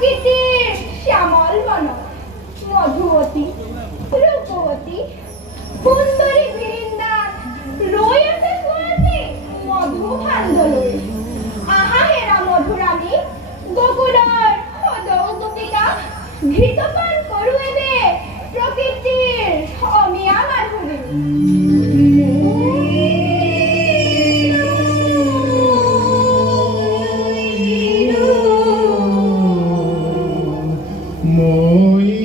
প্রকৃতির শ্যামল বন মধুবতী রূপবতী সুন্দরী বৃন্দার রয়েছে শুয়েছে মধু ভাণ্ডলই আহা হেরা মধুরানী গোকুলর সদৌ গোপিকা ঘৃতপান করুয়েবে প্রকৃতির অমিয়া মাধুরী মই